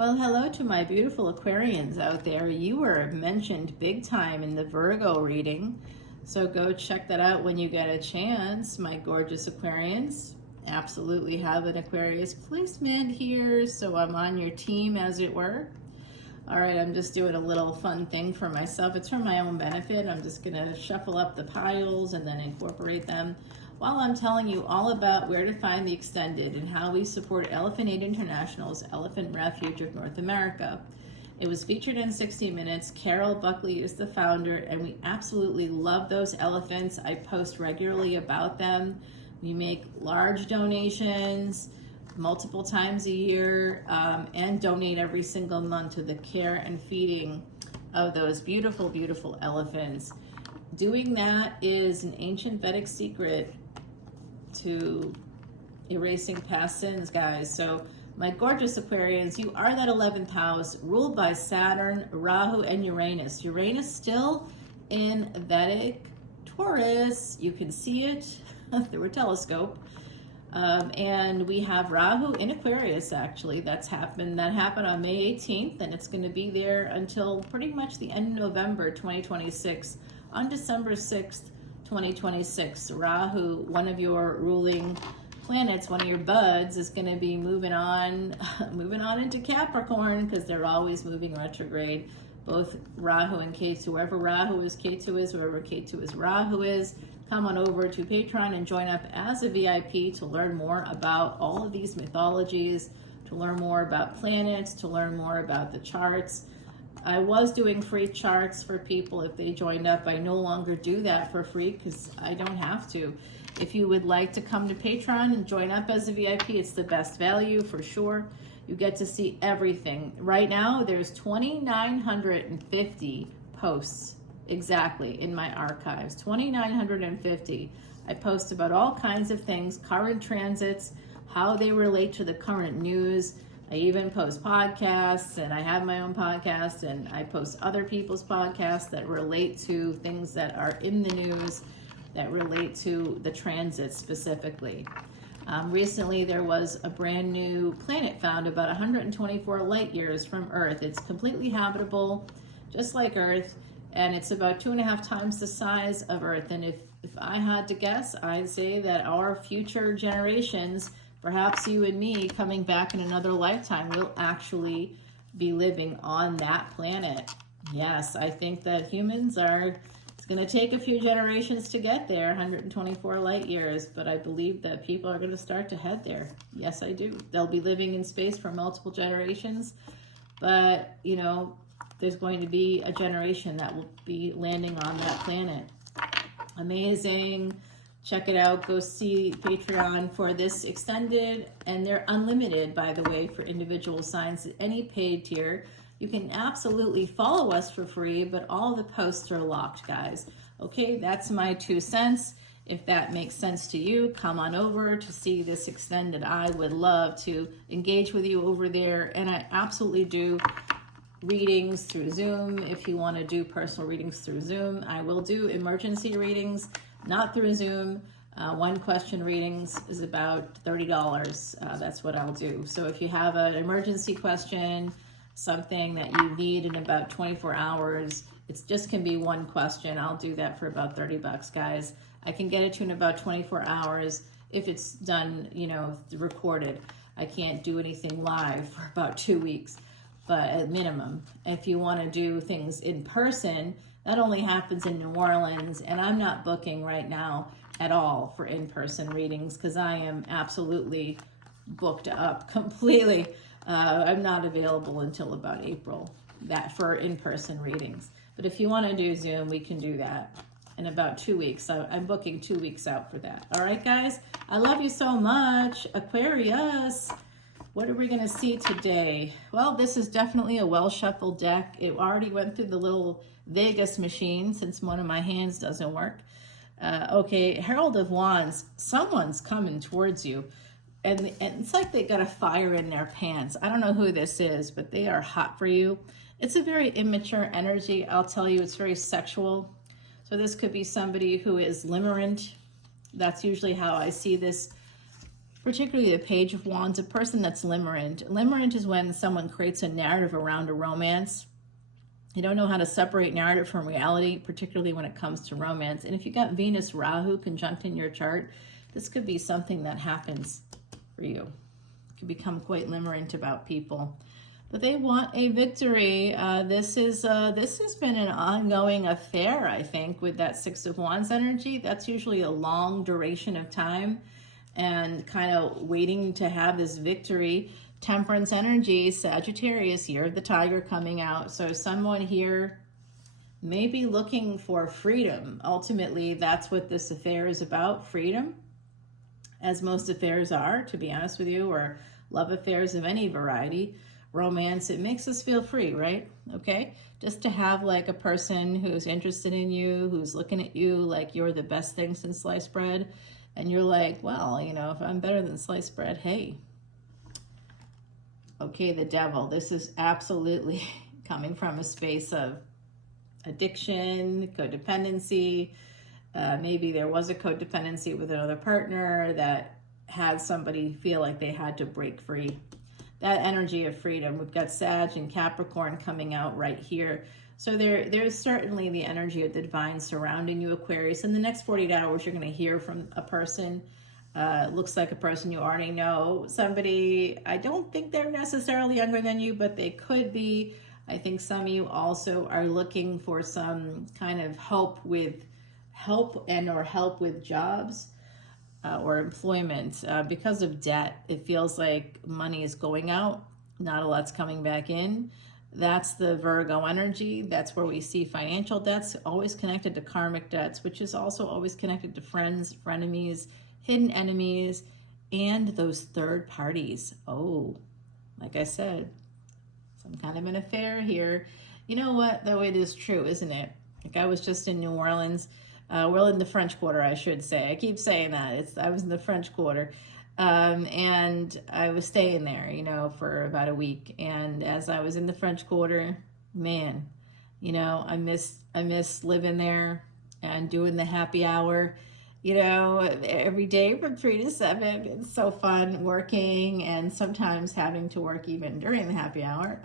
Well, hello to my beautiful Aquarians out there. You were mentioned big time in the Virgo reading, so go check that out when you get a chance, my gorgeous Aquarians. Absolutely have an Aquarius placement here, so I'm on your team, as it were. All right, I'm just doing a little fun thing for myself. It's for my own benefit. I'm just gonna shuffle up the piles and then incorporate them while I'm telling you all about where to find the extended and how we support Elephant Aid International's Elephant Refuge of North America. It was featured in 60 Minutes. Carol Buckley is the founder, and we absolutely love those elephants. I post regularly about them. We make large donations multiple times a year and donate every single month to the care and feeding of those beautiful, beautiful elephants. Doing that is an ancient Vedic secret to erasing past sins, guys. So my gorgeous Aquarians, you are that 11th house ruled by Saturn, Rahu, and Uranus. Uranus still in Vedic Taurus. You can see it through a telescope. And we have Rahu in Aquarius, actually. That happened on May 18th, and it's going to be there until pretty much the end of November 2026. On December 6th, 2026, Rahu, one of your ruling planets, one of your buds, is going to be moving on into Capricorn, because they're always moving retrograde. Both Rahu and Ketu, wherever Rahu is, Ketu is, wherever Ketu is, Rahu is. Come on over to Patreon and join up as a VIP to learn more about all of these mythologies, to learn more about planets, to learn more about the charts. I was doing free charts for people if they joined up. I no longer do that for free because I don't have to. If you would like to come to Patreon and join up as a VIP, it's the best value for sure. You get to see everything. Right now, there's 2,950 posts exactly in my archives. 2,950. I post about all kinds of things, current transits, how they relate to the current news. I even post podcasts, and I have my own podcast, and I post other people's podcasts that relate to things that are in the news, that relate to the transits specifically. Recently, there was a brand new planet found about 124 light years from Earth. It's completely habitable, just like Earth, and it's about 2.5 times the size of Earth. And if I had to guess, I'd say that our future generations, perhaps you and me coming back in another lifetime, will actually be living on that planet. Yes, I think that humans it's going to take a few generations to get there, 124 light years, but I believe that people are going to start to head there. Yes, I do. They'll be living in space for multiple generations, but, you know, there's going to be a generation that will be landing on that planet. Amazing. Check it out. Go see Patreon for this extended, and they're unlimited, by the way, for individual signs at any paid tier. You can absolutely follow us for free, but all the posts are locked, guys. Okay, that's my 2 cents. If that makes sense to you, come on over to see this extended. I would love to engage with you over there, and I absolutely do readings through Zoom. If you want to do personal readings through Zoom, I will do emergency readings, not through Zoom. One question readings is about $30. That's what I'll do. So if you have an emergency question, something that you need in about 24 hours, it just can be one question. I'll do that for about $30, guys. I can get it to in about 24 hours if it's done, you know, recorded. I can't do anything live for about 2 weeks, but at minimum. If you want to do things in person, that only happens in New Orleans, and I'm not booking right now at all for in-person readings because I am absolutely booked up completely. I'm not available until about April for in-person readings. But if you want to do Zoom, we can do that in about 2 weeks. So I'm booking 2 weeks out for that. All right, guys? I love you so much. Aquarius, what are we going to see today? Well, this is definitely a well-shuffled deck. It already went through the little Vegas machine since one of my hands doesn't work. Okay, Herald of Wands, someone's coming towards you. And it's like they got a fire in their pants. I don't know who this is, but they are hot for you. It's a very immature energy. I'll tell you, it's very sexual. So this could be somebody who is limerent. That's usually how I see this particularly the Page of Wands, a person that's limerent. Limerent is when someone creates a narrative around a romance. You don't know how to separate narrative from reality, particularly when it comes to romance. And if you got Venus Rahu conjunct in your chart, this could be something that happens for you. You could become quite limerent about people. But they want a victory. This has been an ongoing affair, I think, with that Six of Wands energy. That's usually a long duration of time and kind of waiting to have this victory. Temperance energy, Sagittarius, year of the tiger coming out. So someone here may be looking for freedom. Ultimately, that's what this affair is about, freedom, as most affairs are, to be honest with you, or love affairs of any variety. Romance, it makes us feel free, right? Okay, just to have like a person who's interested in you, who's looking at you like you're the best thing since sliced bread, and you're like, well, you know, if I'm better than sliced bread, hey. Okay, the Devil. This is absolutely coming from a space of addiction, codependency. Maybe there was a codependency with another partner that had somebody feel like they had to break free. That energy of freedom. We've got Sag and Capricorn coming out right here. So there's certainly the energy of the divine surrounding you, Aquarius. In the next 48 hours, you're going to hear from a person. Looks like a person you already know. Somebody, I don't think they're necessarily younger than you, but they could be. I think some of you also are looking for some kind of help with jobs. Or employment. Because of debt, it feels like money is going out, not a lot's coming back in. That's the Virgo energy. That's where we see financial debts, always connected to karmic debts, which is also always connected to friends, frenemies, hidden enemies, and those third parties. Oh, like I said, some kind of an affair here. You know what, though, it is true, isn't it? Like I was just in New Orleans. We're in the French Quarter, I should say. I keep saying that. I was in the French Quarter. And I was staying there, you know, for about a week. And as I was in the French Quarter, man, you know, I miss living there and doing the happy hour, you know, every day from 3 to 7. It's so fun working and sometimes having to work even during the happy hour.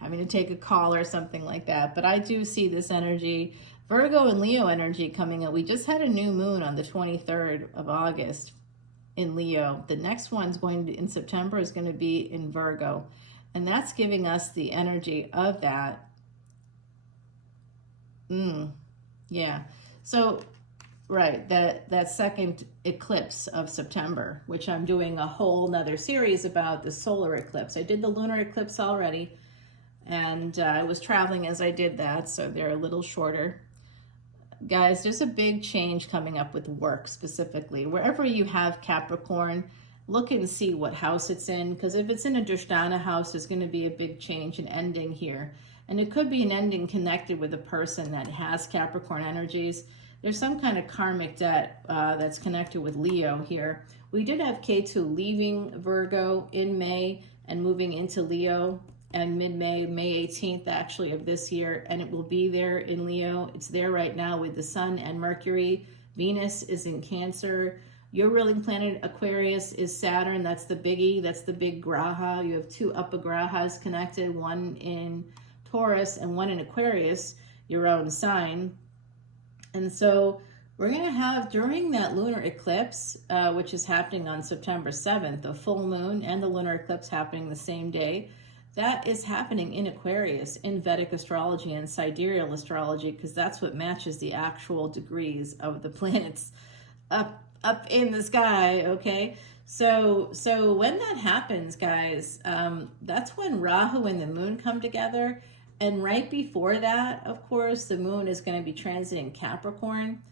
Having to take a call or something like that. But I do see this energy, Virgo and Leo energy coming up. We just had a new moon on the 23rd of August in Leo. The next one's going to, in September, is going to be in Virgo. And that's giving us the energy of that. Yeah. So, right, that second eclipse of September, which I'm doing a whole nother series about, the solar eclipse. I did the lunar eclipse already. And I was traveling as I did that, so they're a little shorter. Guys, there's a big change coming up with work specifically. Wherever you have Capricorn, look and see what house it's in, because if it's in a Drishtana house, there's going to be a big change, an ending here. And it could be an ending connected with a person that has Capricorn energies. There's some kind of karmic debt that's connected with Leo here. We did have Ketu leaving Virgo in May and moving into Leo. And mid-May, May 18th actually of this year, and it will be there in Leo. It's there right now with the Sun and Mercury. Venus is in Cancer. Your ruling planet, Aquarius, is Saturn. That's the biggie. That's the big graha. You have two upagrahas connected, one in Taurus and one in Aquarius, your own sign. And so we're going to have, during that lunar eclipse, which is happening on September 7th, the full moon and the lunar eclipse happening the same day. That is happening in Aquarius, in Vedic astrology and sidereal astrology, because that's what matches the actual degrees of the planets up in the sky, okay? So when that happens, guys, that's when Rahu and the moon come together. And right before that, of course, the moon is going to be transiting Capricorn.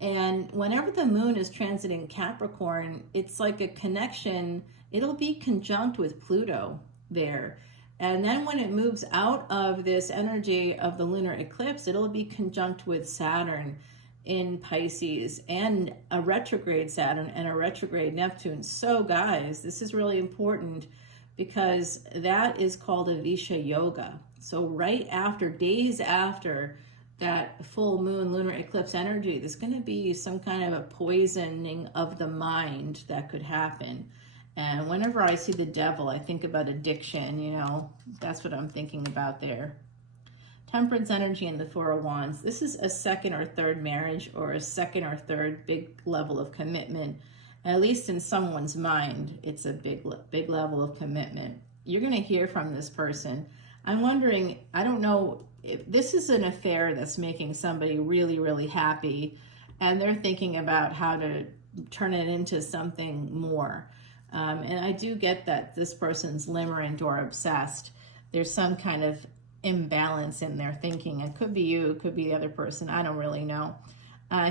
And whenever the moon is transiting Capricorn, it's like a connection. It'll be conjunct with Pluto there. And then when it moves out of this energy of the lunar eclipse, it'll be conjunct with Saturn in Pisces, and a retrograde Saturn and a retrograde Neptune. So guys, this is really important because that is called a Visha Yoga. So right after, days after that full moon lunar eclipse energy, there's going to be some kind of a poisoning of the mind that could happen. And whenever I see the devil, I think about addiction, you know, that's what I'm thinking about there. Temperance energy in the Four of Wands. This is a second or third marriage, or a second or third big level of commitment. At least in someone's mind, it's a big level of commitment. You're going to hear from this person. I'm wondering, I don't know, if this is an affair that's making somebody really, really happy, and they're thinking about how to turn it into something more. And I do get that this person's limerent or obsessed. There's some kind of imbalance in their thinking. It could be you, it could be the other person. I don't really know.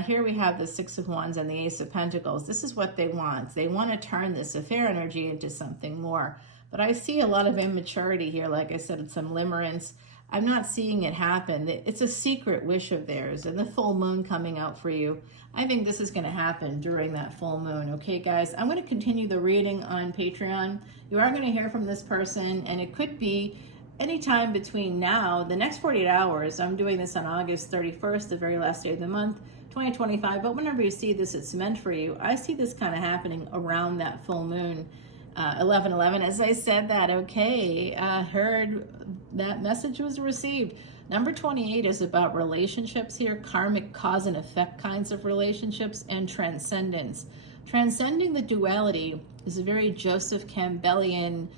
Here we have the Six of Wands and the Ace of Pentacles. This is what they want. They want to turn this affair energy into something more. But I see a lot of immaturity here. Like I said, it's some limerence. I'm not seeing it happen. It's a secret wish of theirs. And the full moon coming out for you, I think this is going to happen during that full moon. Okay, guys, I'm going to continue the reading on Patreon. You are going to hear from this person, and it could be anytime between now, the next 48 hours. I'm doing this on August 31st, the very last day of the month, 2025. But whenever you see this, it's meant for you. I see this kind of happening around that full moon. 11/11, as I said that, okay, heard that message was received. Number 28 is about relationships here, karmic cause and effect kinds of relationships, and transcendence. Transcending the duality is a very Joseph Campbellian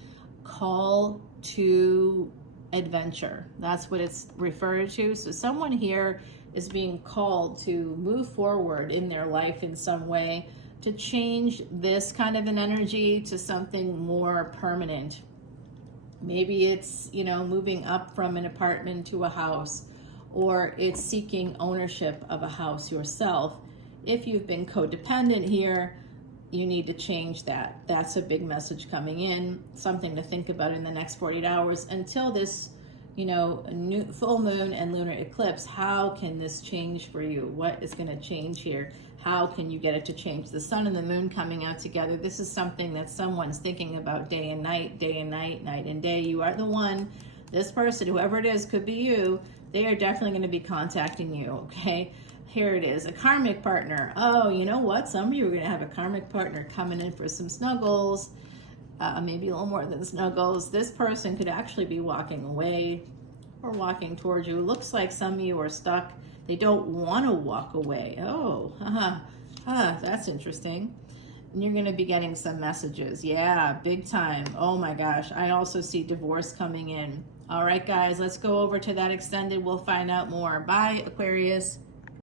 call to adventure. That's what it's referred to. So someone here is being called to move forward in their life in some way, to change this kind of an energy to something more permanent. Maybe it's, you know, moving up from an apartment to a house, or it's seeking ownership of a house yourself. If you've been codependent here, you need to change that. That's a big message coming in, something to think about in the next 48 hours until this, you know, new full moon and lunar eclipse. How can this change for you? What is going to change here? How can you get it to change? The sun and the moon coming out together. This is something that someone's thinking about day and night, night and day. You are the one. This person, whoever it is, could be you. They are definitely going to be contacting you, okay? Here it is, a karmic partner. Oh, you know what? Some of you are going to have a karmic partner coming in for some snuggles, maybe a little more than snuggles. This person could actually be walking away or walking towards you. It looks like some of you are stuck. They don't want to walk away. Oh, that's interesting. And you're going to be getting some messages. Yeah, big time. Oh my gosh. I also see divorce coming in. All right, guys, let's go over to that extended. We'll find out more. Bye, Aquarius.